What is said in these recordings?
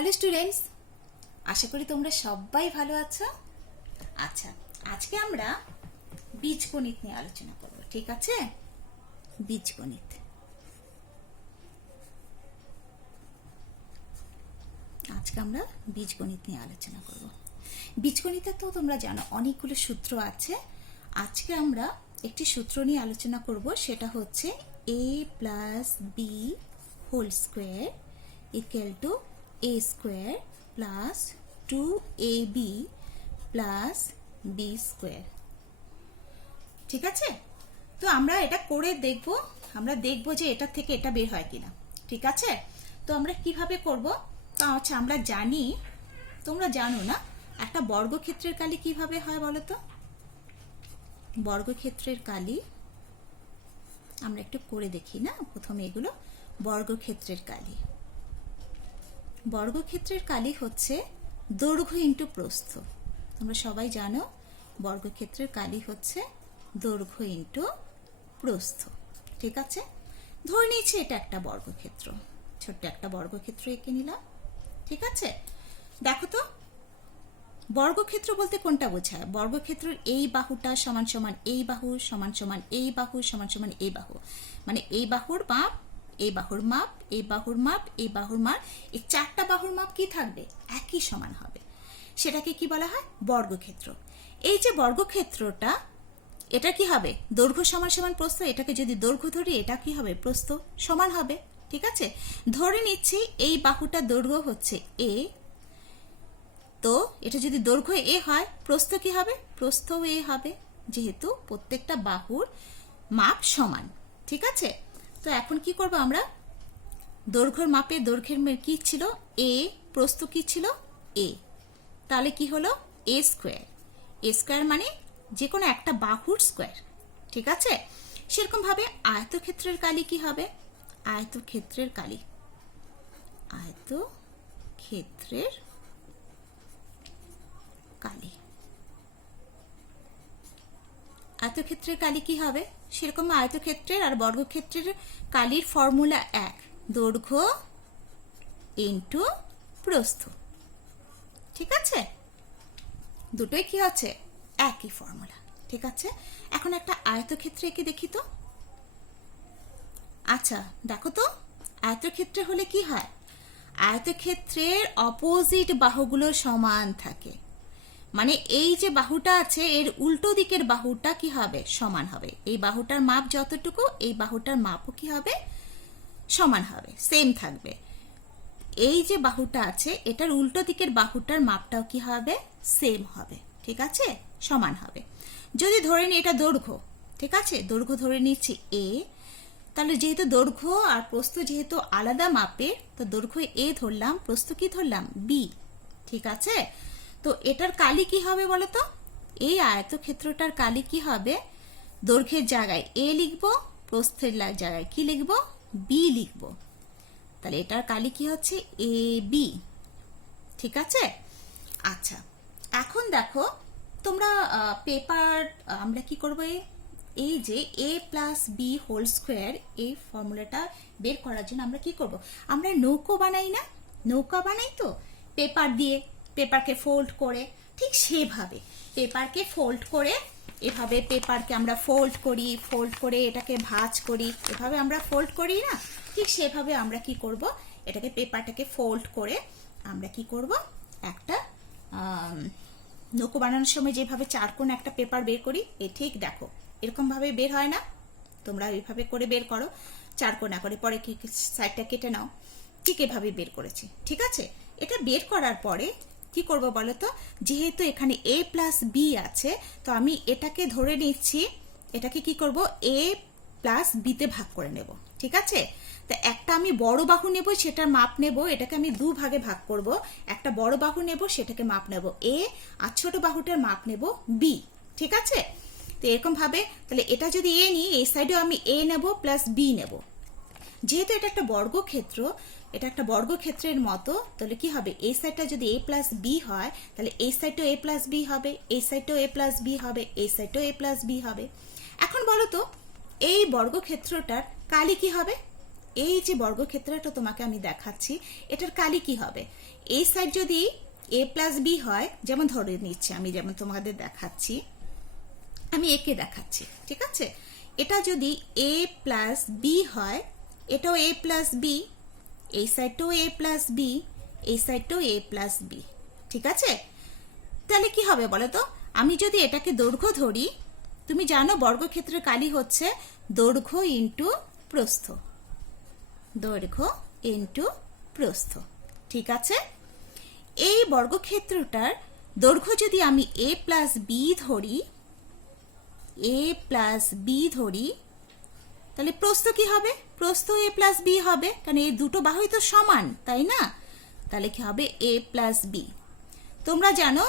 Hello students, আশা করি তোমরা সবাই ভালো আছো। আচ্ছা, আজকে আমরা বীজগণিত নিয়ে আলোচনা করব, ঠিক আছে? বীজগণিত। আজকে আমরা বীজগণিত নিয়ে আলোচনা করব। বীজগণিতে তো তোমরা জানো অনেকগুলো সূত্র আছে। আজকে আমরা একটি সূত্র নিয়ে আলোচনা করব, সেটা হচ্ছে a plus B whole square equal to a square plus 2ab plus B square. ঠিক আছে? তো আমরা এটা করে দেখব, আমরা দেখব যে এটা থেকে এটা বের হয় কিনা। ঠিক আছে? তো আমরা কিভাবে করব? তো আচ্ছা, আমরা জানি, তোমরা জানো না, একটা বর্গক্ষেত্রের কালি কিভাবে হয় বলো তো? বর্গক্ষেত্রের কালি আমরা একটু করে দেখি না প্রথমে এগুলো। বর্গক্ষেত্রের কালি, বর্গক্ষেত্রের কালি হচ্ছে দৈর্ঘ্য ইন্টু প্রস্থ। তোমরা সবাই জানো বর্গক্ষেত্রের কালি হচ্ছে দৈর্ঘ্য ইন্টু প্রস্থ। ঠিক আছে? ধরে নিয়েছি এটা একটা বর্গক্ষেত্র, ছোট্ট একটা বর্গক্ষেত্র এঁকে নিলাম। ঠিক আছে? দেখো তো, বর্গক্ষেত্র বলতে কোনটা বোঝায়? বর্গক্ষেত্রের এই বাহুটা সমান সমান এই বাহু সমান সমান এই বাহু সমান সমান এই বাহু, মানে এই বাহুর মাপ, এই বাহুর মাপ, এই বাহুর মাপ, এই বাহুর মাপ, এই চারটা বাহুর মাপ কি থাকবে? একই সমান হবে। সেটাকে কি বলা হয়? বর্গক্ষেত্র। এই যে বর্গক্ষেত্রটা, এটা কি হবে? দৈর্ঘ্য সমান সমান প্রস্থ। এটাকে যদি দৈর্ঘ্য ধরি, এটা কি হবে? প্রস্থ সমান হবে। ঠিক আছে? ধরে নিচ্ছি এই বাহুটা দৈর্ঘ্য হচ্ছে এ, তো এটা যদি দৈর্ঘ্য এ হয়, প্রস্থ কি হবে? প্রস্থ এ হবে, যেহেতু প্রত্যেকটা বাহুর মাপ সমান। ঠিক আছে? তো এখন কি করব আমরা? দৈর্ঘ্যের মাপে দৈর্ঘ্যের কি ছিল? এ, প্রস্থ কি ছিল? এ। তাহলে কি হলো? এ স্কোয়ার। এ স্কোয়ার মানে যে কোনো একটা বাহুর স্কোয়ার। ঠিক আছে? সেরকম ভাবে আয়তক্ষেত্রের কালি কি হবে? আয়তক্ষেত্রের কালি, আয়তক্ষেত্রের কালি, আয়তক্ষেত্রের কালি কি হবে? সেরকম আয়তক্ষেত্রের আর বর্গক্ষেত্রের কালির ফর্মুলা এক, দৈর্ঘ্য ইন্টু প্রস্থ। ঠিক আছে? দুটোই কি আছে? একই ফর্মুলা। ঠিক আছে? এখন একটা আয়তক্ষেত্র এঁকে দেখি তো। আচ্ছা, দেখো তো, আয়তক্ষেত্রে হলে কি হয়? আয়তক্ষেত্রের অপোজিট বাহুগুলো সমান থাকে, মানে এই যে বাহুটা আছে এর উল্টো দিকের বাহুটা কি হবে? সমান হবে। এই বাহুটার মাপ যতটুকু, এই বাহুটার মাপও কি হবে? সমান হবে, সেম থাকবে। এই যে বাহুটা আছে এটার উল্টো দিকের বাহুটার মাপটাও কি হবে? সেম হবে। ঠিক আছে? সমান হবে। যদি ধরে নিই এটা দৈর্ঘ্য, ঠিক আছে, দৈর্ঘ্য ধরে নিচ্ছি এ, তাহলে যেহেতু দৈর্ঘ্য আর প্রস্থ যেহেতু আলাদা মাপের, তো দৈর্ঘ্য এ ধরলাম, প্রস্থ কি ধরলাম? বি। ঠিক আছে? তো এটার কালি কি হবে বলো তো? এই আয়তক্ষেত্রটার কালি কি হবে? দৈর্ঘ্যের জায়গায় এ লিখবো, প্রস্থের জায়গায় কি লিখবো? বি লিখবো। তাহলে এটার কালি কি হচ্ছে? A B. ঠিক আছে? আচ্ছা, এখন দেখো তোমরা পেপার, আমরা কি করবো? এই যে এ প্লাস বি হোল স্কোয়ার, এই ফর্মুলাটা বের করার জন্য আমরা কি করব? আমরা নৌকো বানাই না? নৌকা বানাই তো পেপার দিয়ে, পেপারকে ফোল্ড করে, ঠিক সেভাবে পেপারকে ফোল্ড করে, এভাবে পেপারকে আমরা ফোল্ড করি, ফোল্ড করে এটাকে ভাঁজ করি, এভাবে আমরা ফোল্ড করি না? ঠিক সেভাবে আমরা কি করব? এটাকে পেপারটাকে ফোল্ড করে আমরা কি করব? একটা নৌকো বানানোর সময় যেভাবে চারকোণ একটা পেপার বের করি, ঠিক দেখো এরকম ভাবে বের হয় না? তোমরা এইভাবে করে বের করো, চারকোণা করে, পরে কি সাইডটা কেটে নাও। ঠিক এভাবে বের করেছি। ঠিক আছে? এটা বের করার পরে কি করব বলো তো? যেহেতু এখানে এ প্লাস বি আছে, তো আমি এটাকে ধরে নিচ্ছি, এটাকে কি করব? এ প্লাস বিতে ভাগ করে নেব। ঠিক আছে? তো একটা আমি বড় বাহু নেব, সেটার মাপ নেব, এটাকে আমি দু ভাগে ভাগ করব। একটা বড় বাহু নেব, সেটাকে মাপ নেব এ, আর ছোট বাহুটার মাপ নেব বি। ঠিক আছে? তো এরকম ভাবে, তাহলে এটা যদি এ নিই, এই সাইডেও আমি এ নেব প্লাস বি নেব। যেহেতু এটা একটা বর্গক্ষেত্র, এটা একটা বর্গক্ষেত্রের মতো, তাহলে কি হবে? এই সাইডটা যদি এ প্লাস বি হয়, তাহলে এই সাইডটাও এ প্লাস বি হবে, এই সাইডটাও এ প্লাস বি হবে, এই সাইডটাও এ প্লাস বি হবে। এখন বলো তো, এই বর্গক্ষেত্রটার কালি কি হবে? এই যে বর্গক্ষেত্রটা তোমাকে আমি দেখাচ্ছি, এটার কালি কি হবে? এই সাইড যদি a প্লাস বি হয়, যেমন ধরে নিচ্ছি আমি, যেমন তোমাদের দেখাচ্ছি, আমি একে দেখাচ্ছি, ঠিক আছে? এটা যদি a প্লাস বি হয়, এটাও a প্লাস বি, এই সাইডটাও a প্লাস বি, এই সাইডটাও a প্লাস বি, ঠিক আছে? তাহলে কি হবে বলো তো? আমি যদি এটাকে দৈর্ঘ্য ধরি, তুমি জানো বর্গক্ষেত্রের কালি হচ্ছে দৈর্ঘ্য ইন্টু প্রস্থ, দৈর্ঘ্য ইন্টু প্রস্থ, ঠিক আছে? এই বর্গক্ষেত্রটার দৈর্ঘ্য যদি আমি a প্লাস বি ধরি, a প্লাস বি ধরি, তাহলে প্রস্থ কি হবে? প্রস্থ a প্লাস বি হবে, কারণ এই দুটো বাহুই তো সমান, তাই না? তাহলে কি হবে? a plus B. তোমরা জানো,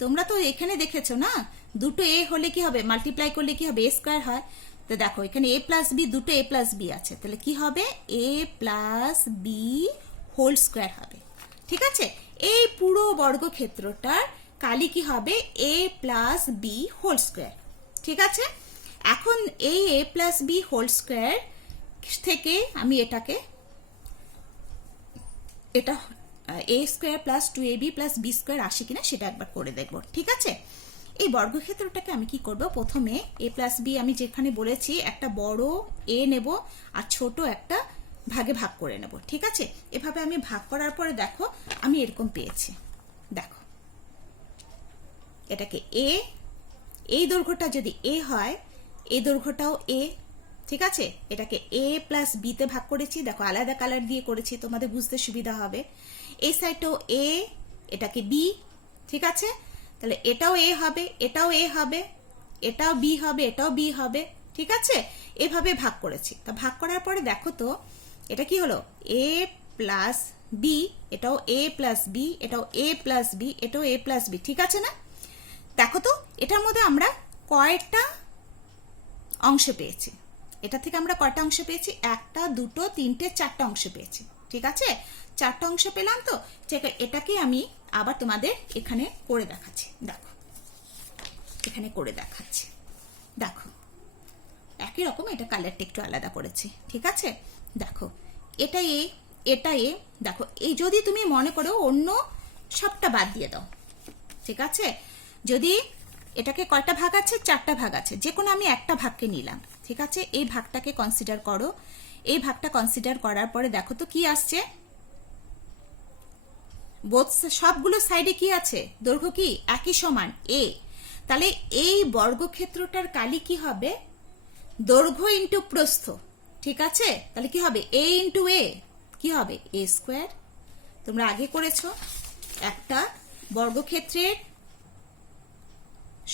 তোমরা তো এখানে দেখেছো না, দুটো a হলে কি হবে? মাল্টিপ্লাই করলে কি হবে? a স্কয়ার হয়। তো দেখো এখানে a প্লাস বি, দুটো a প্লাস বি আছে, তাহলে কি হবে? a plus B whole square হবে, ঠিক আছে? এই পুরো বর্গক্ষেত্রটার কালি কি হবে? a plus B whole square, ঠিক আছে? এখন এই a plus B whole square থেকে আমি এটাকে, এটা a square plus 2ab plus B square আসে কিনা সেটা একবার করে দেখব, ঠিক আছে? এই বর্গক্ষেত্রটাকে আমি কি করব? প্রথমে a প্লাস বি আমি যেখানে বলেছি একটা বড় a নেব আর ছোট একটা ভাগে ভাগ করে নেব, ঠিক আছে? এভাবে আমি ভাগ করার পরে দেখো আমি এরকম পেয়েছি, দেখো এটাকে a, এই দৈর্ঘ্যটা যদি a হয়, এই দৈর্ঘ্যটাও a, ঠিক আছে? এটাকে a প্লাস বি তে ভাগ করেছি, দেখো আলাদা কালার দিয়ে করেছি, তোমাদের বুঝতে সুবিধা হবে। এই সাইডটাও a, এটাকে b, ঠিক আছে? তাহলে এটাও a হবে, এটাও a হবে, এটাও b হবে, এটাও b হবে, ঠিক আছে? এভাবে ভাগ করেছি। তা ভাগ করার পরে দেখো তো এটা কি হলো? a প্লাস বি, এটাও a প্লাস বি, এটাও a প্লাস বি, এটাও a প্লাস বি, ঠিক আছে না? দেখো তো এটার মধ্যে আমরা কয়টা অংশ পেয়েছি? এটা থেকে আমরা কয়টা অংশ পেয়েছি? একটা, দুটো, তিনটে, চারটা অংশ পেয়েছি, ঠিক আছে? চারটা অংশ পেলাম তো, এটাকে আমি আবার তোমাদের এখানে করে দেখাচ্ছি, দেখো এখানে করে দেখাচ্ছি, দেখো একই রকম, এটা কালারটা একটু আলাদা করেছি, ঠিক আছে? দেখো এটা এ, এটা এ, দেখো এই যদি তুমি মনে করো অন্য সবটা বাদ দিয়ে দাও, ঠিক আছে? যদি এটাকে কয়টা ভাগ আছে? চারটা ভাগ আছে, যে কোনো আমি একটা ভাগকে নিলাম, ঠিক আছে? এই ভাগটাকে কনসিডার করো, এই ভাগটা কনসিডার করার পরে দেখো তো কি আসছে? সবগুলো সাইডে কি আছে? দৈর্ঘ্য কি একই সমান a, তাহলে এই বর্গক্ষেত্রটার কালি কি হবে? দৈর্ঘ্য ইন্টু প্রস্থ, ঠিক আছে? তাহলে কি হবে? a ইন্টু a, কি হবে? a square. তোমরা আগে করেছো, একটা বর্গক্ষেত্রের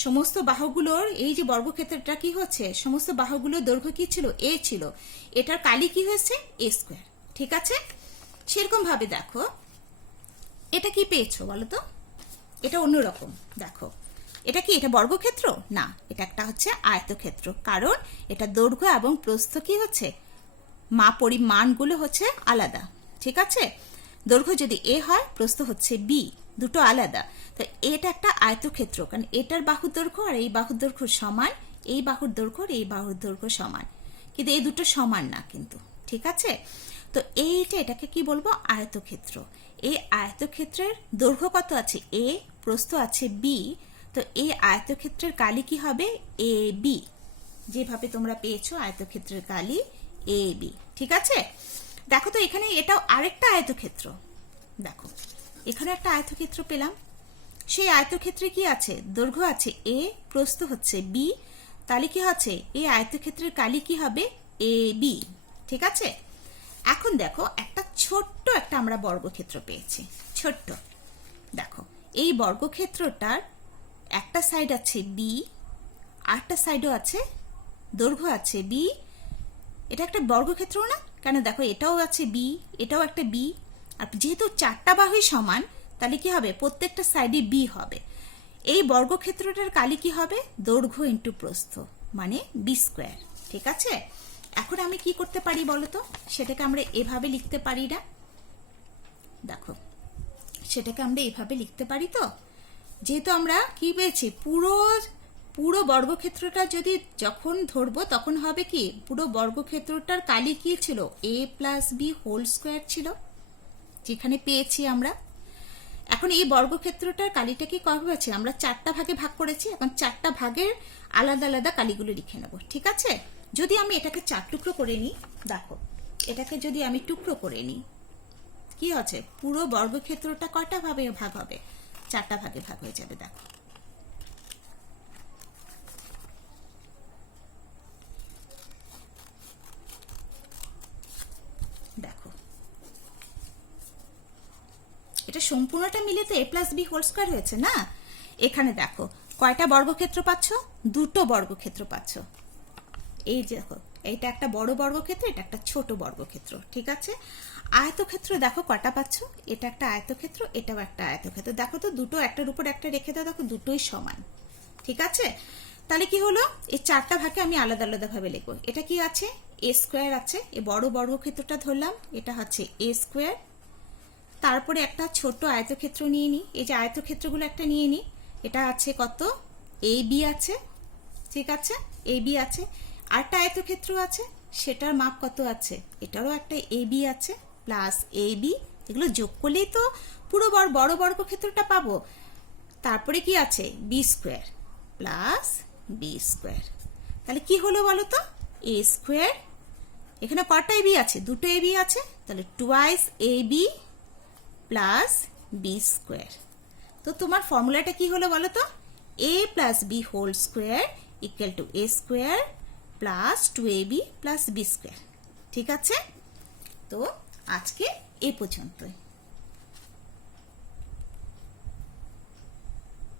সমস্ত বাহুগুলোর, এই যে বর্গক্ষেত্রটা কি হচ্ছে, সমস্ত বাহুগুলোর দৈর্ঘ্য কি ছিল? a ছিল, এটার কালি কি হয়েছে? a স্কয়ার, ঠিক আছে? সেরকম ভাবে দেখো এটা কি পেয়েছো বলো তো? এটা অন্যরকম, দেখো এটা কি? এটা বর্গক্ষেত্র না, এটা একটা হচ্ছে আয়তক্ষেত্র, কারণ এটা দৈর্ঘ্য এবং প্রস্থ কি হচ্ছে, পরিমাণগুলো হচ্ছে আলাদা, ঠিক আছে? দৈর্ঘ্য যদি a হয়, প্রস্থ হচ্ছে b, দুটো আলাদা, তো এটা একটা আয়তক্ষেত্র, কারণ এটার বাহুর দৈর্ঘ্য আর এই বাহুর দৈর্ঘ্য সমান, এই বাহুর দৈর্ঘ্য আর এই বাহুর দৈর্ঘ্য সমান, কিন্তু এই দুটো সমান না কিন্তু, ঠিক আছে? তো এটাকে কি বলবো? আয়তক্ষেত্র। এই আয়তক্ষেত্রের দৈর্ঘ্য কত আছে? a, প্রস্থ আছে b, তো এই আয়তক্ষেত্রের কালি কি হবে? a b, যেভাবে তোমরা পেয়েছো আয়তক্ষেত্রের কালি a b, ঠিক আছে? দেখো তো এখানে এটাও আরেকটা আয়তক্ষেত্র, দেখো এখানে একটা আয়তক্ষেত্র পেলাম, সেই আয়তক্ষেত্রে কি আছে? দৈর্ঘ্য আছে a, প্রস্থ হচ্ছে b, তাহলে কি হচ্ছে? এই আয়তক্ষেত্রের কালি কি হবে? a b, ঠিক আছে? এখন দেখো একটা ছোট্ট একটা আমরা বর্গক্ষেত্র পেয়েছি, ছোট্ট, দেখো এই বর্গক্ষেত্রটার একটা সাইড আছে b, আরেকটা সাইডও আছে, দৈর্ঘ্য আছে b, এটা একটা বর্গক্ষেত্র না? কেন দেখো এটাও আছে b, এটাও একটা b, আর যেহেতু চারটা বাহুই সমান, তাহলে কি হবে? প্রত্যেকটা সাইডে b হবে। এই বর্গক্ষেত্রটার কালি কি হবে? দৈর্ঘ্য ইন্টু প্রস্থ, মানে b স্কয়ার, ঠিক আছে? এখন আমি কি করতে পারি বলো তো? সেটাকে আমরা এভাবে লিখতে পারি না, দেখো সেটাকে আমরা এভাবে লিখতে পারি তো, যেহেতু আমরা কি পেয়েছি? পুরো পুরো বর্গক্ষেত্রটা যদি যখন ধরবো তখন হবে কি, পুরো বর্গক্ষেত্রটার কালি কি ছিল, a plus B whole square ছিল, যেখানে পেয়েছি আমরা। এখন এই বর্গক্ষেত্রটার কালিটা কি কবে আছে, আমরা 4টা ভাগে ভাগ করেছি, এখন 4টা ভাগের আলাদা আলাদা কালিগুলো লিখে নেব, ঠিক আছে। যদি আমি এটাকে 4 টুকরো করে নিই, দেখো এটাকে যদি আমি টুকরো করে নিই, কি হচ্ছে, পুরো বর্গক্ষেত্রটা কয়টা ভাবে ভাগ হবে, 4টা ভাগে ভাগ হয়ে যাবে। দেখো দেখো এটা সম্পূর্ণটা মিলে তো a plus B whole square হয়েছে না। এখানে দেখো কয়টা বর্গক্ষেত্র পাচ্ছ, দুটো বর্গক্ষেত্র পাচ্ছ। এই দেখো এইটা একটা বড় বর্গক্ষেত্র, এটা একটা ছোট বর্গক্ষেত্র, ঠিক আছে। আয়তক্ষেত্র দেখো কয়টা পাচ্ছ, এটা একটা আয়তক্ষেত্র, এটাও একটা আয়তক্ষেত্র। দেখো তো দুটো একটার উপর একটা রেখে দাও, দেখো দুটোই সমান, ঠিক আছে। তাহলে কি হলো, এই 4টা ভাগে আমি আলাদা আলাদা ভাবে লিখবো। এটা কি আছে, a স্কোয়ার আছে, এই বড় বর্গক্ষেত্রটা ধরলাম, এটা হচ্ছে a স্কোয়ার। তারপরে একটা ছোট আয়তক্ষেত্র নিয়ে নিই, এই যে আয়তক্ষেত্রগুলো একটা নিয়ে নিই, এটা আছে কত, এ বি আছে, ঠিক আছে, এ বি আছে। আরেকটা আয়তক্ষেত্র আছে, সেটার মাপ কত আছে, এটারও একটা এ বি আছে, প্লাস এ বি, এগুলো যোগ করলেই তো পুরো বড় বর্গক্ষেত্রটা পাবো। তারপরে কি আছে, B square plus B square. তাহলে কি হলো বলো তো, এ স্কোয়ার, এখানে কটা এ বি আছে, দুটো এ বি আছে, তাহলে twice A B plus B square. তো তোমার ফর্মুলাটা কি হলো বলো তো, a plus B whole square equal to a square plus 2ab plus B square, ঠিক আছে। তো আজকে এই পর্যন্তই।